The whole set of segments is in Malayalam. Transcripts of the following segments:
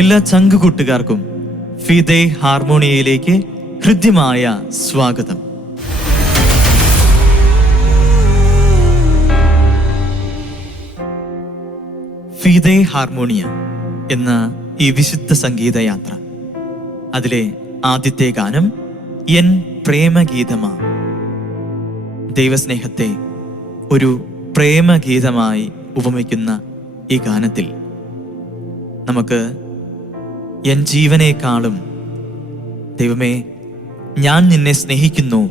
എല്ലാ ചങ്കുകൂട്ടുകാർക്കും ഫിദെ ഹാർമോണിയയിലേക്ക് ഹൃദ്യമായ സ്വാഗതം. ഫിദെ ഹാർമോണിയ എന്ന ഈ വിശുദ്ധ സംഗീതയാത്ര, അതിലെ ആദ്യത്തെ ഗാനം എൻ പ്രേമഗീതമാ. ദൈവസ്നേഹത്തെ ഒരു പ്രേമഗീതമായി ഉപമിക്കുന്ന ഈ ഗാനത്തിൽ നമുക്ക് എൻ ജീവനേക്കാളും ദൈവമേ ഞാൻ നിന്നെ സ്നേഹിക്കുന്നു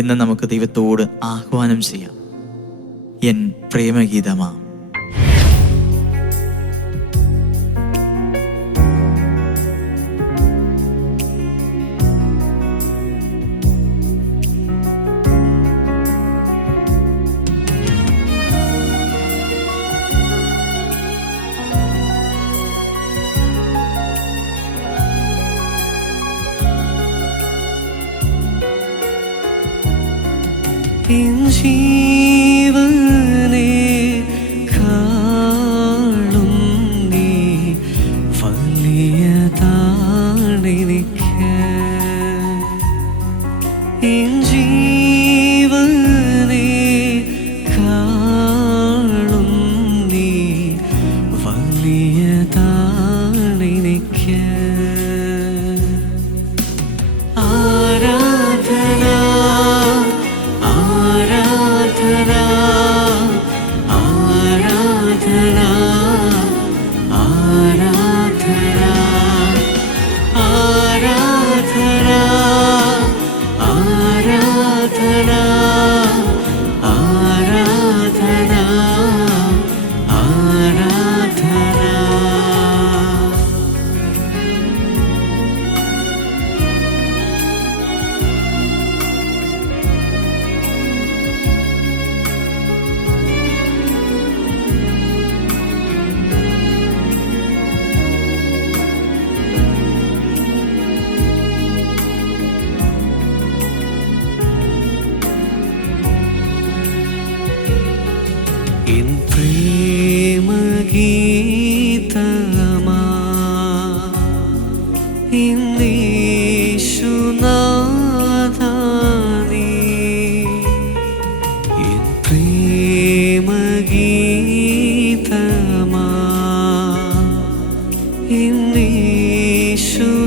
എന്ന് നമുക്ക് ദൈവത്തോട് ആഹ്വാനം ചെയ്യാം. എൻ പ്രേമഗീതമാ. ജീവനെ കാണും നീ വലിയതാണെനിക്ക്. ജീവനെ കാണും നീ വലിയതാണെനിക്ക്. എൻ പ്രേമഗീതമാ യേശുനാഥാ നീ. എൻ പ്രേമഗീതമാ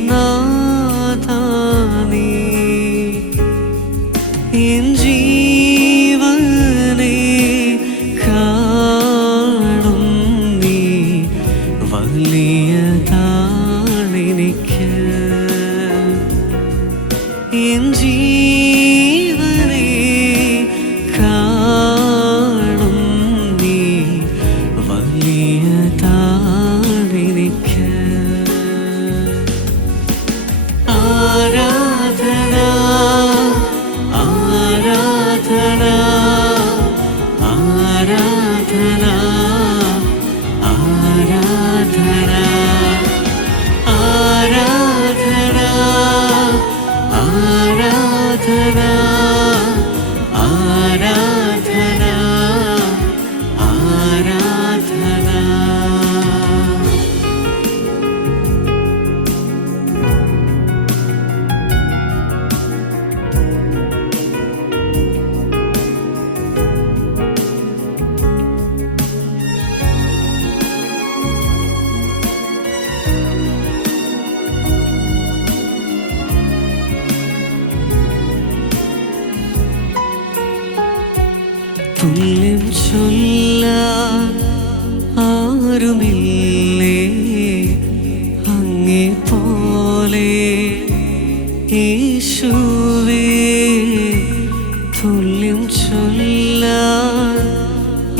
യേശുനാഥാ നീ. എൻ ജീവനെ കാണും നീ വലിയതാണെനിക്ക്. എൻ ജീവനെ കാണും നീ വലിയതാണെനിക്ക്. ആരാധന ആരാധന ആരാധന ആരാധന ആരാധന ആരാധന ആരാധന ആരാധന. തുല്യം ചൊല്ലാൻ ആരുമില്ലേ അങ്ങേ പോലെ യേശുവേ. തുല്യം ചൊല്ലാൻ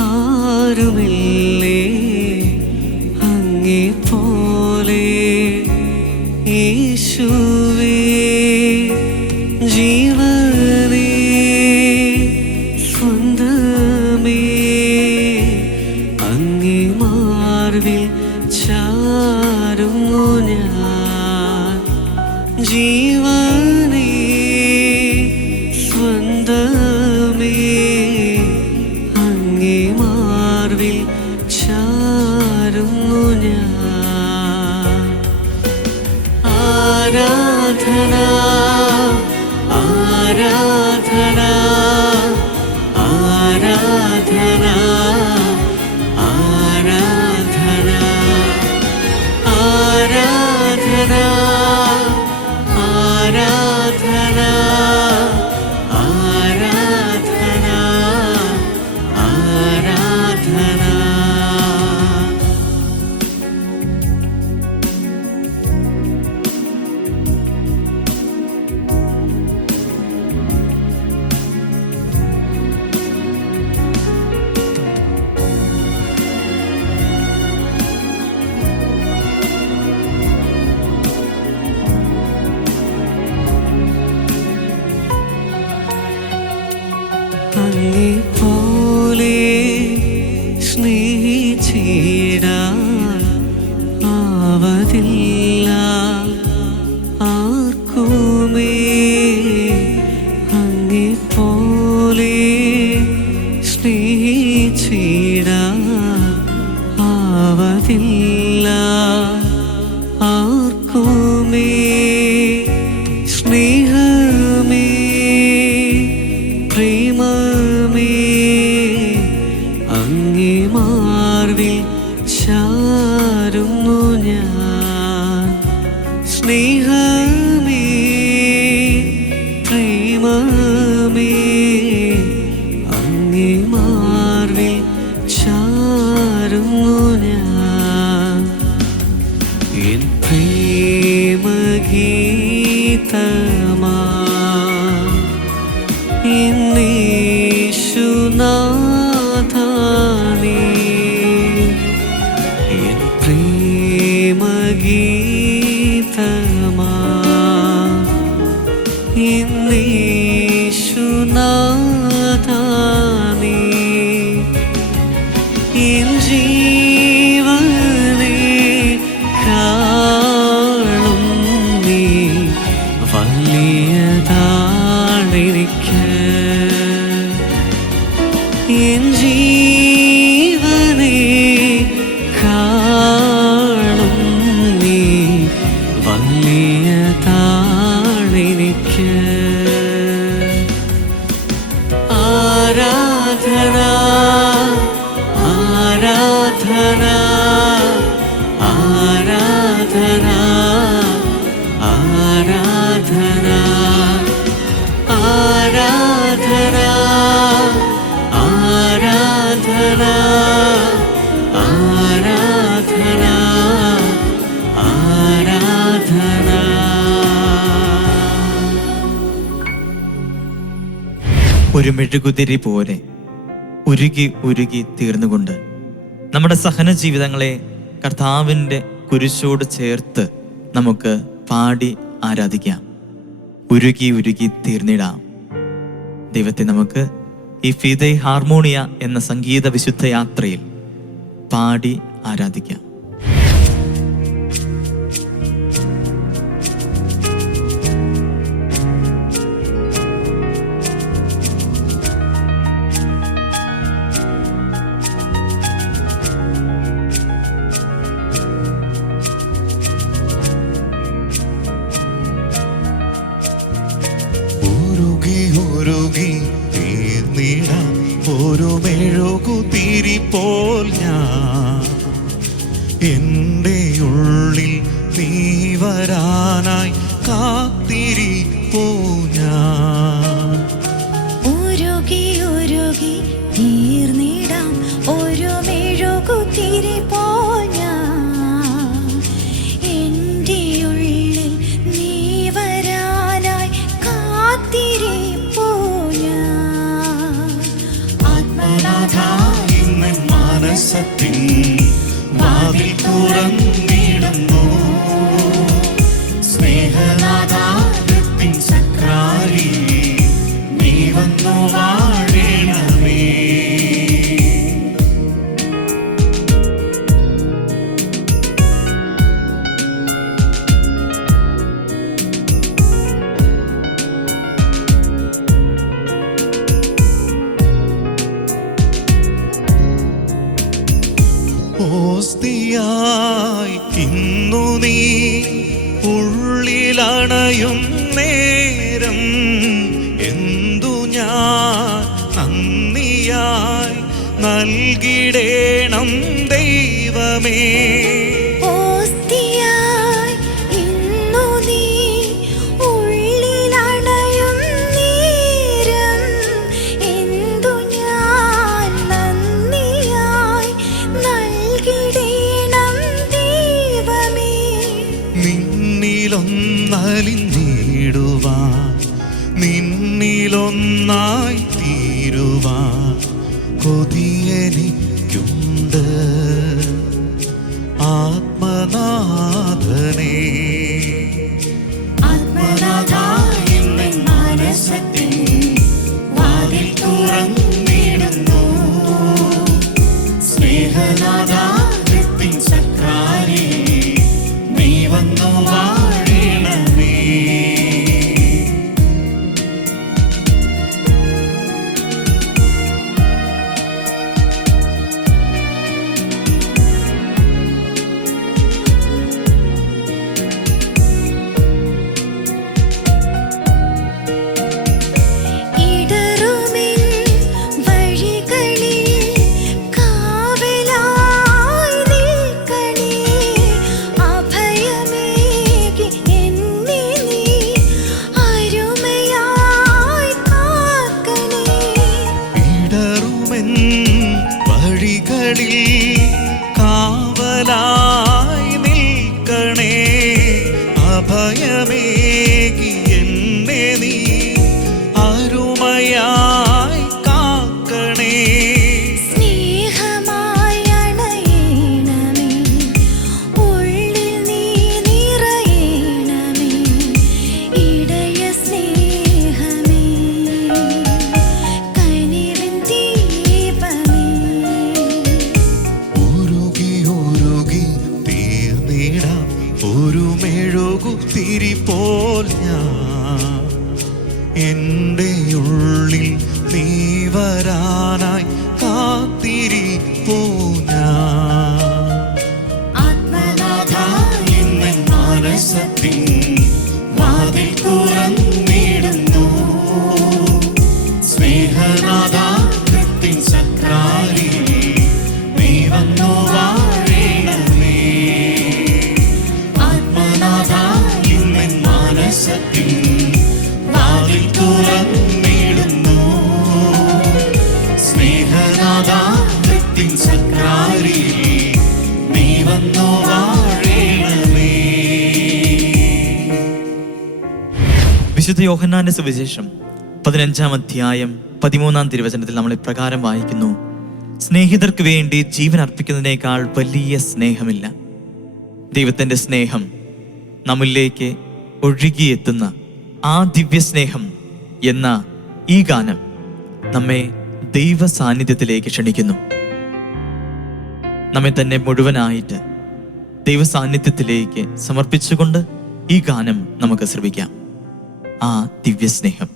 ആരുമില്ലേ അങ്ങേ പോലെ യേശുവേ. ജീവനേ സ്വന്തമേ അങ്ങേ മാർവിൽ ചാരുന്നു ഞാൻ. ജീവനേ സ്വന്തമേ അങ്ങേ മാർവിൽ ചാരുന്നു ഞാൻ. ആരാധന ആരാധന ആരാധന ആരാധന ആരാധന ആരാധന ആരാധന ആരാധന. അങ്ങേപ്പോലെ സ്നേഹിച്ചിടാൻ ആവതില്ല ആർക്കുമേ. അങ്ങേപ്പോലെ സ്നേഹിച്ചിടാൻ ആവതില്ല ആർക്കുമേ. സ്നേഹമേ പ്രേമമേ അങ്ങേ മാർവിൽ ചാരുന്നു ഞാൻ. സ്നേഹമേ പ്രേമമേ അങ്ങേ മാർവിൽ ചാരുന്നു ഞാൻ. എൻ പ്രേമഗീതമാ യേശുനാഥാനേ. എൻ പ്രേമഗീതമാ യേശുനാഥാനേ. എൻ ജീവനെ കാണും നീ വലിയതാണെനിക്ക്. എൻ ജീവനെ കാണും നീ വലിയതാണെനിക്ക്. ആരാധന ആരാധന ആരാധന ആരാധന ആരാധന ആരാധന ആരാധന ആരാധന. ഒരു മെഴുകുതിരി പോലെ ഉരുകി ഉരുകി തീർന്നുകൊണ്ട് നമ്മുടെ സഹന ജീവിതങ്ങളെ കർത്താവിൻ്റെ കുരിശോട് ചേർത്ത് നമുക്ക് പാടി ആരാധിക്കാം. ഉരുകി ഉരുകി തീർന്നിടാം. ദൈവത്തെ നമുക്ക് ഈ ഫിദൈ ഹാർമോണിയ എന്ന സംഗീത വിശുദ്ധ യാത്രയിൽ പാടി ആരാധിക്കാം. ഒരു മെഴുകുതിരി പോൽ ഞാൻ എൻ്റെ ഉള്ളിൽ നീ വരാനായി കാത്തിരിപ്പൂ ഞാൻ. ഉരുകി ഉരുകി തീർന്നിടാം ഒരു മെഴുകുതിരി പോൽ ഞാൻ. എൻ്റെ ഉള്ളിൽ നീ വരാനായി കാത്തിരിപ്പൂ ഞാൻ. ആത്മനാഥ ഇന്ന് മനസ്സത്തിൻ വാതിൽ തുറന്നിടുന്നു. സ്നേഹനാഥാരത്തിൻ സക്രാരി നീ വന്നു വാഴണമേ. ഓസ്തിയായി ഇന്നു നീ ഉള്ളിലണയും നേരം എന്തു ഞാൻ നന്ദിയായി നൽകിടേണം ദൈവമേ. ഓസ്തിയായി ഇന്നു നീ ഉള്ളിലണയും നേരം എന്തു ഞാൻ നന്ദിയായി നൽകിടേണം ദൈവമേ. നിന്നിലൊന്നലിഞ്ഞിടുവാൻ നിന്നിലൊന്നായി തീരുവാൻ കൊതിയെനിക്കുണ്ട് ആത്മനാഥനേ. ആത്മനാഥാ എന്നെൻ മനസ്സത്തിൻ വാതിൽ തുറന്നിടുന്നു. സ്നേഹനാഥാ രക്തിൻ സക്രാരി നീ വന്നു വാഴണമേ. ഇടറുമിൻ വഴികളിൽ കാവലായി നിൽക്കണേ. അഭയമേകി എന്നെ നീ അരുമയായി കാക്കണേ. ഇടറുമെൻ വഴികളിൽ കാവലായി നിൽക്കണേ. അഭയമേകി എന്നെ നീ അരുമയായി കാക്കണേ. സ്നേഹമായി അണയണമേ, ഉള്ളിൽ നീ നിറയണമേ. ഇടയ സ്നേഹമേ, കനിവിൻ ദീപമേ. ഉരുകി ഉരുകി തീർന്നിടാം ഒരു മെഴുകുതിരി പോൽ ഞാൻ. എൻ്റെ ഉള്ളിൽ നീ വരാനായി കാത്തിരിപ്പൂ ഞാൻ. ആത്മനാഥാ എന്നെൻ മനസ്സത്തിൻ വാതിൽ തുറന്നിടുന്നു. സ്നേഹനാഥാ രക്തിൻ സക്രാരി നീ വന്നു വാഴണമേ. ആത്മനാഥാ എന്നെൻ മനസ്സത്തിൻ വാതിൽ തുറന്നിടുന്നു. സ്നേഹനാഥാ രക്തിൻ സക്രാരി നീ വന്നു വാഴണമേ. വിശുദ്ധ യോഹന്നാന്റെ സുവിശേഷം 15-ാം അധ്യായം 13-ാം തിരുവചനത്തിൽ നമ്മൾ ഇപ്രകാരം വായിക്കുന്നു: സ്നേഹിതർക്ക് വേണ്ടി ജീവൻ അർപ്പിക്കുന്നതിനേക്കാൾ വലിയ സ്നേഹമില്ല. ദൈവത്തിൻ്റെ സ്നേഹം നമ്മിലേക്ക് ഒഴുകിയെത്തുന്ന ആ ദിവ്യസ്നേഹം എന്ന ഈ ഗാനം നമ്മെ ദൈവ സാന്നിധ്യത്തിലേക്ക് ക്ഷണിക്കുന്നു. നമ്മെ തന്നെ മുഴുവനായിട്ട് ദൈവ സാന്നിധ്യത്തിലേക്ക് സമർപ്പിച്ചുകൊണ്ട് ഈ ഗാനം നമുക്ക് ശ്രവിക്കാം. ആ ദിവ്യസ്നേഹം.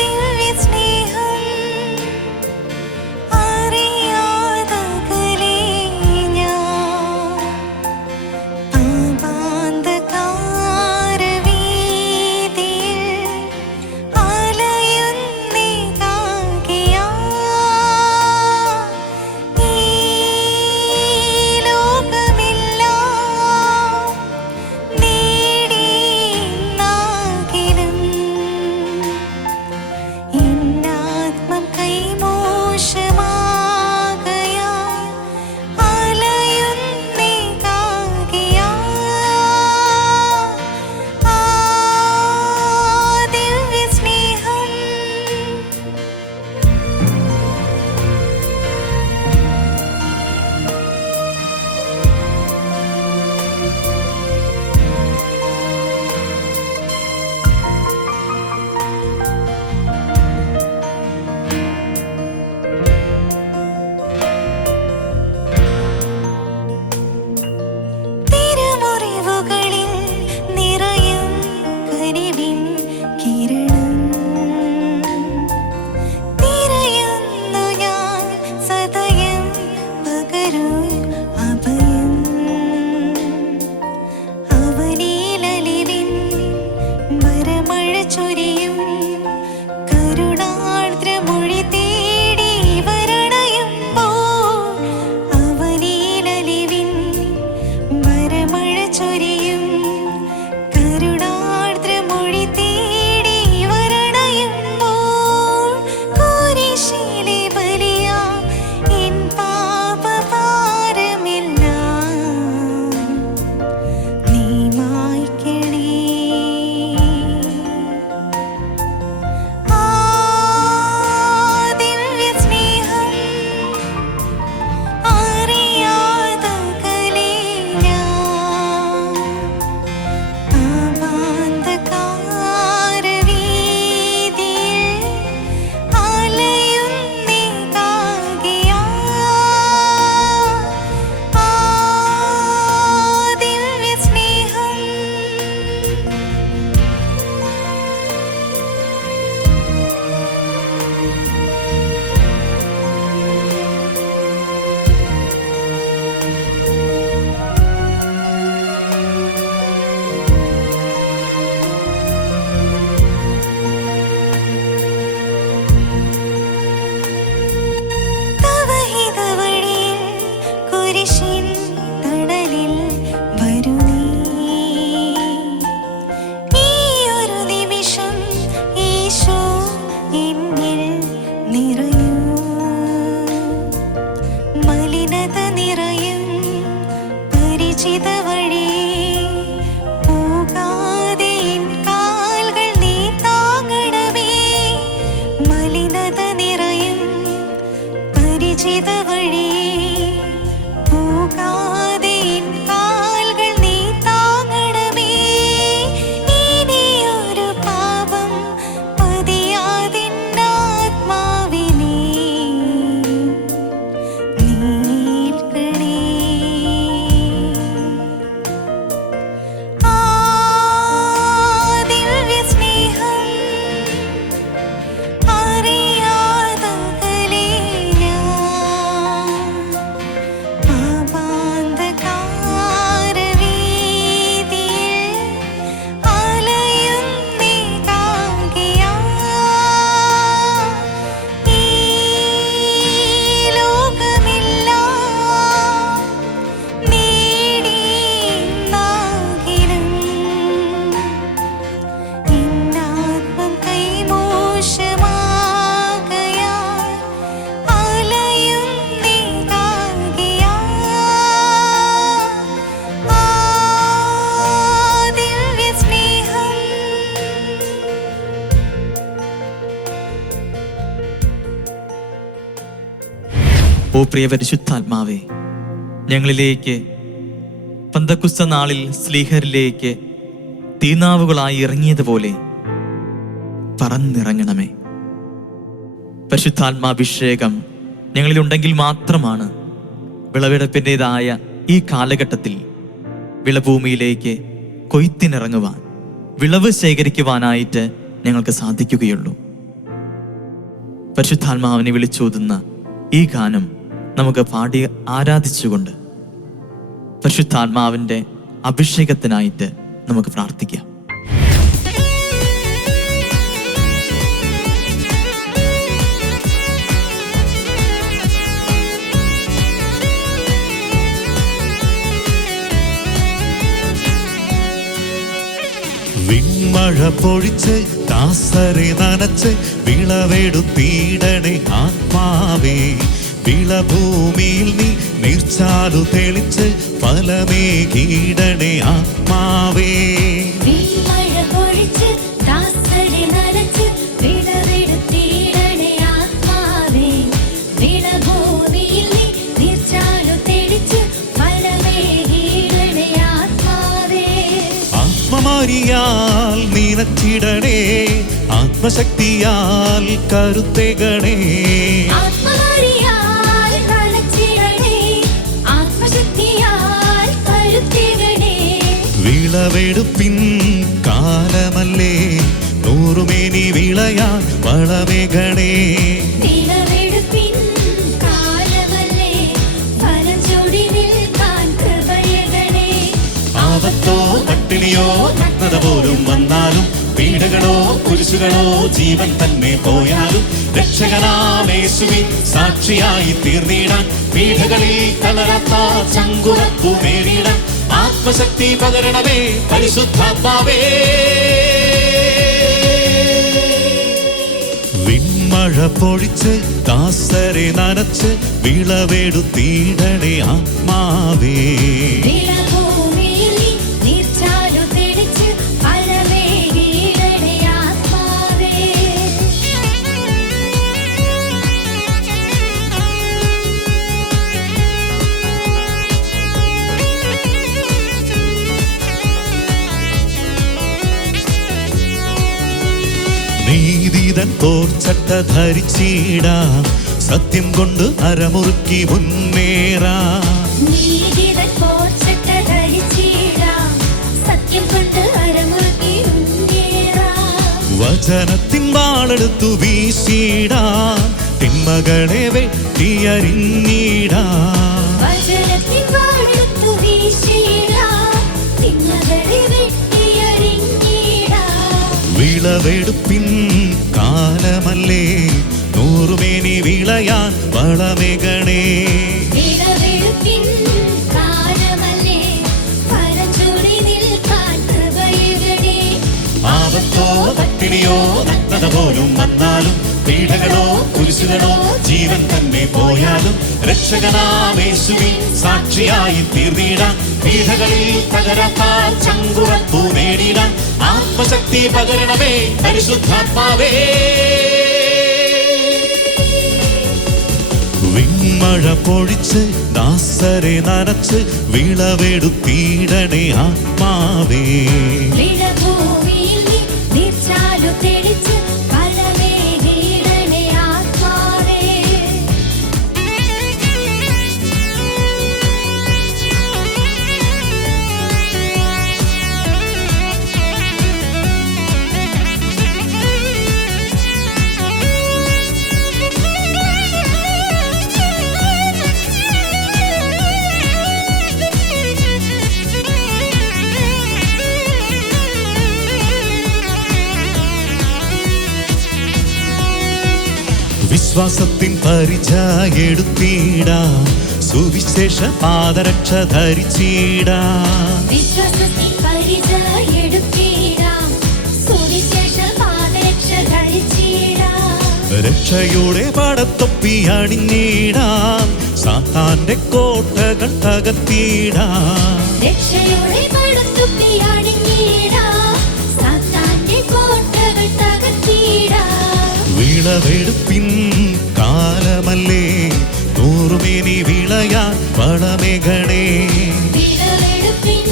ദിവ്യസ്നേഹം അറിയാതകലുമ്പോൾ മലിനത നിറയും പരിചിത വഴിയെ പോകാതെ എൻ കാൽകൾ നീ താങ്ങണമേ. ഇനിയൊരു പാപം പതിയാതിന്നാത്മാവിനെ നീൽക്കണേ. ആ ദിവ്യ സ്നേഹം അറിയാതകലെ ഞാൻ പാപാന്ധകാരവീഥിയിൽ അലയുന്നേകാകിയാൽ ഈ ലോകമെല്ലാം നേടിയെന്നാകിലും ഇന്നാത്മം കൈമോശമാകയാൽ അലയുന്നേകാകിയാൽ ആ ദിവ്യ സ്നേഹം ഓ പ്രിയ പരിശുദ്ധാത്മാവേ, ഞങ്ങളിലേക്ക് പന്തക്കുസ്ത നാളിൽ സ്ലീഹരിലേക്ക് തീനാവുകളായി ഇറങ്ങിയതുപോലെ പറന്നിറങ്ങണമേ. പരിശുദ്ധാത്മാഭിഷേകം ഞങ്ങളിലുണ്ടെങ്കിൽ മാത്രമാണ് വിളവെടുപ്പിൻ്റെതായ ഈ കാലഘട്ടത്തിൽ വിളഭൂമിയിലേക്ക് കൊയ്ത്തിനിറങ്ങുവാൻ, വിളവ് ശേഖരിക്കുവാനായിട്ട് ഞങ്ങൾക്ക് സാധിക്കുകയുള്ളൂ. പരിശുദ്ധാത്മാവിനെ വിളിച്ചോതുന്ന ഈ ഗാനം നമുക്ക് പാടി ആരാധിച്ചുകൊണ്ട് പരിശുദ്ധാത്മാവിൻ്റെ അഭിഷേകത്തിനായിട്ട് നമുക്ക് പ്രാർത്ഥിക്കാം. വിൺമഴ പൊഴിച്ച് ദാസരെ നനച്ച് വിളവെടുത്തിടണേ ആത്മാവേ. വിളഭൂമിയിൽ നീ നീർച്ചാലു തെളിച്ച് ഫലമേകിടണേ ആത്മാവേ. വിൺമഴ പൊഴിച്ച് ദാസരെ നനച്ച് വിളവെടുത്തിടണേ ആത്മാവേ. വിളഭൂമിയിൽ നീ നീർച്ചാലു തെളിച്ച് ഫലമേകിടണേ ആത്മാവേ. ആത്മമാരിയാൽ നിറച്ചിടണേ, ആത്മശക്തിയാൽ കരുത്തേകണേ. ആത്മമാരിയാൽ നനച്ചിടണേ, ആത്മശക്തിയാൽ കരുത്തേകണേ. വിളവെടുപ്പിൻ കാലമല്ലേ, നൂറുമേനി വിളയാൻ വളമേകണേ. വിളവെടുപ്പിൻ കാലമല്ലേ, ഫലം ചൂടി നിൽക്കാൻ കൃപയേകണേ. ആപത്തോ പട്ടിണിയോ നഗ്നത പോലും വന്നാലും, പീഡകളോ കുരിശുകളോ ജീവൻ തന്നെ പോയാലും, രക്ഷകനാമേശുവിൻ സാക്ഷിയായി തീർന്നിടാൻ, പീഡകളിൽ തളരാത്ത ചങ്കുറപ്പു നേടിടാൻ ആത്മശക്തി പകരണമേ പരിശുദ്ധാത്മാവേ. വിൺമഴ പൊഴിച്ച് ദാസരെ നനച്ച് വിളവെടുത്തിടണേ ആത്മാവേ. വിളഭൂമിയിൽ നീ നീർച്ചാലു തെളിച്ച് ഫലമേകിടണേ ആത്മാവേ. നീതിതൻ തോർച്ചട്ട ധരിച്ചിടാം, സത്യം കൊണ്ട് അരമുറുക്കി മുന്നേറാം. നീതിതൻ പോർച്ചട്ട ധരിച്ചിടാം, സത്യം കൊണ്ട് അരമുറുക്കി മുന്നേറാം. വചനത്തിൻ വാളെടുത്തു വീശിടാം, തിന്മകളെ വെട്ടിയരിഞ്ഞിടാം. വചനത്തിൻ വാളെടുത്തു വീശിടാം, തിന്മകളെ വെട്ടിയരിഞ്ഞിടാം. വിളവെടുപ്പിൻ കാലമല്ലേ, നൂറുമേനി വിളയാൻ വളമേകണേ. വിളവെടുപ്പിൻ കാലമല്ലേ, ഫലം ചൂടി നിൽക്കാൻ കൃപയേകണേ. ആപത്തോ പട്ടിണിയോ നഗ്നത പോലും വന്നാലും, പീഡകളോ കുരിശുകളോ ജീവൻ തന്നെ പോയാലും, രക്ഷകനാമേശുവിൻ സാക്ഷിയായി തീർന്നിടാൻ, പീഡകളിൽ തകരാത്ത ചങ്കുറപ്പു നേടിടാൻ ആത്മശക്തി പകരണമേ പരിശുദ്ധാത്മാവേ. വിൺമഴ പൊഴിച്ച് ദാസരെ നനച്ച് വിളവെടുത്തിടണേ ആത്മാവേ. വിളഭൂമിയിൽ നീ നീർച്ചാലു തെളിച്ച് ഫലമേകിടണേ ആത്മാവേ. വിശ്വാസത്തിൻ പരിച എടുത്തിടാം, സുവിശേഷ പാദരക്ഷ ധരിച്ചിടാം. വിശ്വാസത്തിൻ പരിച എടുത്തിടാം, സുവിശേഷ പാദരക്ഷ ധരിച്ചിടാം. രക്ഷയുടെ പടത്തൊപ്പി അണിഞ്ഞിടാം, സാത്താന്റെ കോട്ടകൾ തകർത്തിടാം. രക്ഷയുടെ പടത്തൊപ്പി അണിഞ്ഞിടാം, സാത്താന്റെ കോട്ടകൾ തകർത്തിടാം. വിളവെടുപ്പിൻ കാലമല്ലേ, നൂറുമേനി വിളയാൻ വളമേഘണേ. വിളവെടുപ്പിൻ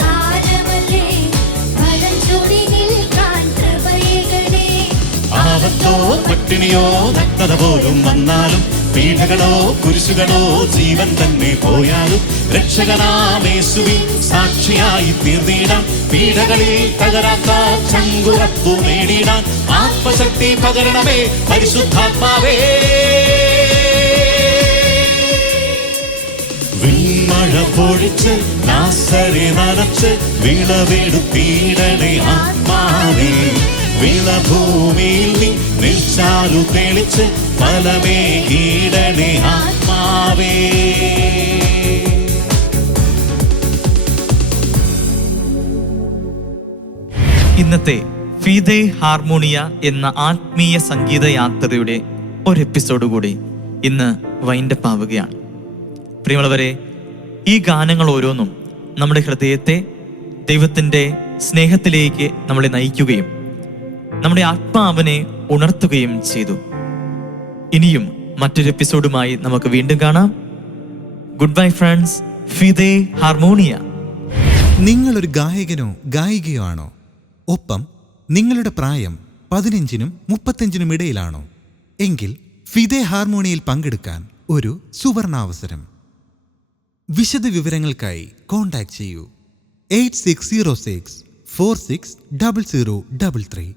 കാലമല്ലേ, ഫലം ചൂടി നിൽക്കാൻ കൃപയേകണേ. ആപത്തോ പട്ടിണിയോ നഗ്നത പോലും വന്നാലും, പീഡകളോ കുരിശുകളോ ജീവൻ തന്നെ പോയാലും, രക്ഷകനാമേശുവിൻ സാക്ഷിയായി തീർന്നിടാൻ. പീഡകളിൽ തകരാത്ത ചങ്കുറപ്പു നേടിടാൻ ആത്മശക്തി പകരണമേ പരിശുദ്ധാത്മാവേ. വിൺമഴ പൊഴിച്ച് ദാസരെ നനച്ച് വിളവെടുത്തിടണേ ആത്മാവേ. വിളഭൂമിയിൽ നീ നിൽച്ചാലു തെളിച്ച് ഫലമേകിടണേ ആത്മാവേ. ഇന്നത്തെ ഫിദെ ഹാർമോണിയ എന്ന ആത്മീയ സംഗീത യാത്രയുടെ ഒരു എപ്പിസോഡ് കൂടി ഇന്ന് വൈൻഡപ്പ് ആവുകയാണ്. പ്രിയമുള്ളവരെ, ഈ ഗാനങ്ങൾ ഓരോന്നും നമ്മുടെ ഹൃദയത്തെ ദൈവത്തിൻ്റെ സ്നേഹത്തിലേക്ക് നമ്മളെ നയിക്കുകയും നമ്മുടെ ആത്മാവിനെ ഉണർത്തുകയും ചെയ്തു. ഇനിയും മറ്റൊരു എപ്പിസോഡുമായി നമുക്ക് വീണ്ടും കാണാം. Good bye friends. ഫിദെ ഹാർമോണിയ. നിങ്ങളൊരു ഗായകനോ ഗായികയോ ആണോ? ഒപ്പം നിങ്ങളുടെ പ്രായം 15-നും 35-നും ഇടയിലാണോ? എങ്കിൽ ഫിദെ ഹാർമോണിയയിൽ പങ്കെടുക്കാൻ ഒരു സുവർണാവസരം. വിശദ വിവരങ്ങൾക്കായി കോൺടാക്ട് ചെയ്യൂ 8606 460033.